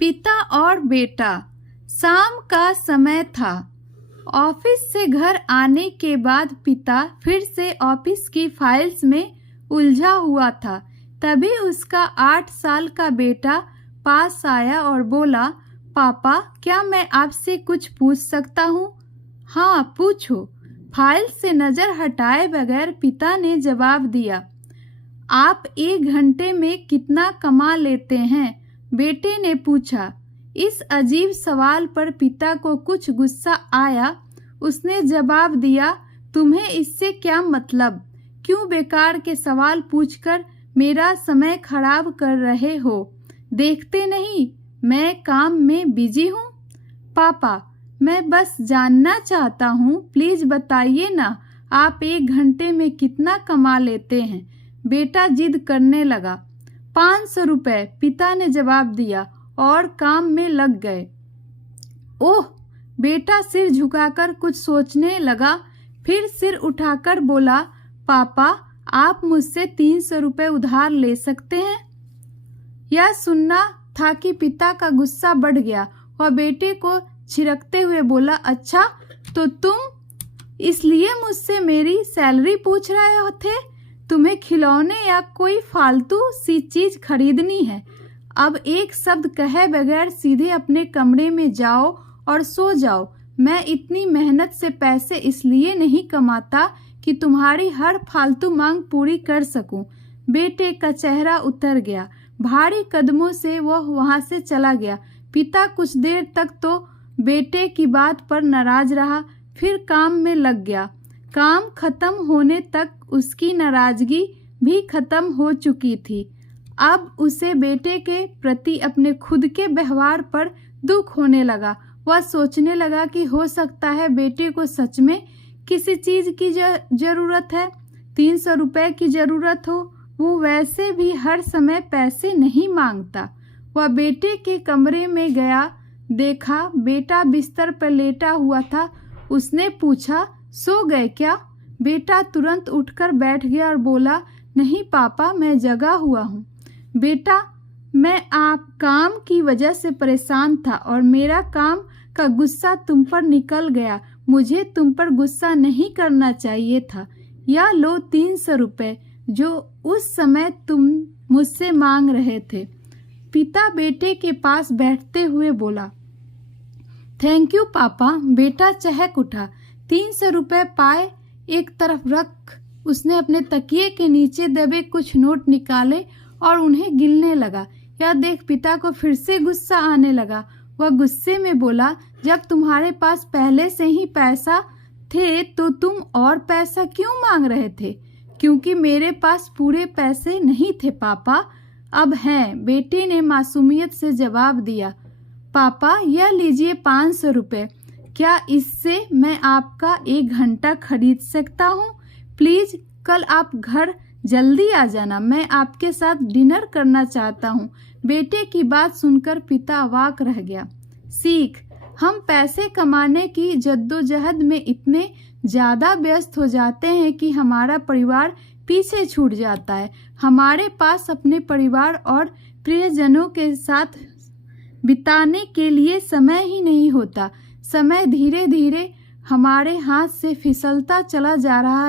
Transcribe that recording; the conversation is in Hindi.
पिता और बेटा। शाम का समय था। ऑफिस से घर आने के बाद पिता फिर से ऑफिस की फाइल्स में उलझा हुआ था। तभी उसका 8 साल का बेटा पास आया और बोला, पापा क्या मैं आपसे कुछ पूछ सकता हूँ? हाँ पूछो। फाइल से नज़र हटाए बगैर पिता ने जवाब दिया। आप 1 घंटे में कितना कमा लेते हैं? बेटे ने पूछा। इस अजीब सवाल पर पिता को कुछ गुस्सा आया। उसने जवाब दिया, तुम्हें इससे क्या मतलब? क्यों बेकार के सवाल पूछकर मेरा समय खराब कर रहे हो? देखते नहीं मैं काम में बिजी हूँ। पापा मैं बस जानना चाहता हूँ, प्लीज बताइए ना, आप 1 घंटे में कितना कमा लेते हैं? बेटा जिद करने लगा। 500 रुपये, पिता ने जवाब दिया और काम में लग गए। ओह, बेटा सिर झुकाकर कुछ सोचने लगा, फिर सिर उठाकर बोला, पापा आप मुझसे 300 रुपये उधार ले सकते हैं? यह सुनना था कि पिता का गुस्सा बढ़ गया। वह बेटे को छिड़कते हुए बोला, अच्छा तो तुम इसलिए मुझसे मेरी सैलरी पूछ रहे थे? तुम्हें खिलौने या कोई फालतू सी चीज खरीदनी है? अब एक शब्द कहे बगैर सीधे अपने कमरे में जाओ और सो जाओ। मैं इतनी मेहनत से पैसे इसलिए नहीं कमाता कि तुम्हारी हर फालतू मांग पूरी कर सकूं। बेटे का चेहरा उतर गया। भारी कदमों से वह वहां से चला गया। पिता कुछ देर तक तो बेटे की बात पर नाराज रहा, फिर काम में लग गया। काम खत्म होने तक उसकी नाराजगी भी खत्म हो चुकी थी। अब उसे बेटे के प्रति अपने खुद के व्यवहार पर दुख होने लगा। वह सोचने लगा कि हो सकता है बेटे को सच में किसी चीज की जरूरत है, 300 रुपये की जरूरत हो। वो वैसे भी हर समय पैसे नहीं मांगता। वह बेटे के कमरे में गया, देखा बेटा बिस्तर पर लेटा हुआ था। उसने पूछा, सो गए क्या? बेटा तुरंत उठकर बैठ गया और बोला, नहीं पापा मैं जगा हुआ हूँ। बेटा मैं आप काम की वजह से परेशान था और मेरा काम का गुस्सा तुम पर निकल गया। मुझे तुम पर गुस्सा नहीं करना चाहिए था। या लो 300 रुपये जो उस समय तुम मुझसे मांग रहे थे। पिता बेटे के पास बैठते हुए बोला, थैंक यू पापा। बेटा चहक उठा। 300 रुपये पाए एक तरफ रख उसने अपने तकिए के नीचे दबे कुछ नोट निकाले और उन्हें गिनने लगा। यह देख पिता को फिर से गुस्सा आने लगा। वह गुस्से में बोला, जब तुम्हारे पास पहले से ही पैसा थे तो तुम और पैसा क्यों मांग रहे थे? क्योंकि मेरे पास पूरे पैसे नहीं थे पापा, अब हैं। बेटे ने मासूमियत से जवाब दिया। पापा यह लीजिए 500 रुपये। क्या इससे मैं आपका 1 घंटा खरीद सकता हूँ? प्लीज कल आप घर जल्दी आ जाना, मैं आपके साथ डिनर करना चाहता हूँ। बेटे की बात सुनकर पिता अवाक रह गया। सीख, हम पैसे कमाने की जद्दोजहद में इतने ज़्यादा व्यस्त हो जाते हैं कि हमारा परिवार पीछे छूट जाता है। हमारे पास अपने परिवार और प्रियजनों के साथ बिताने के लिए समय ही नहीं होता। समय धीरे धीरे हमारे हाथ से फिसलता चला जा रहा है।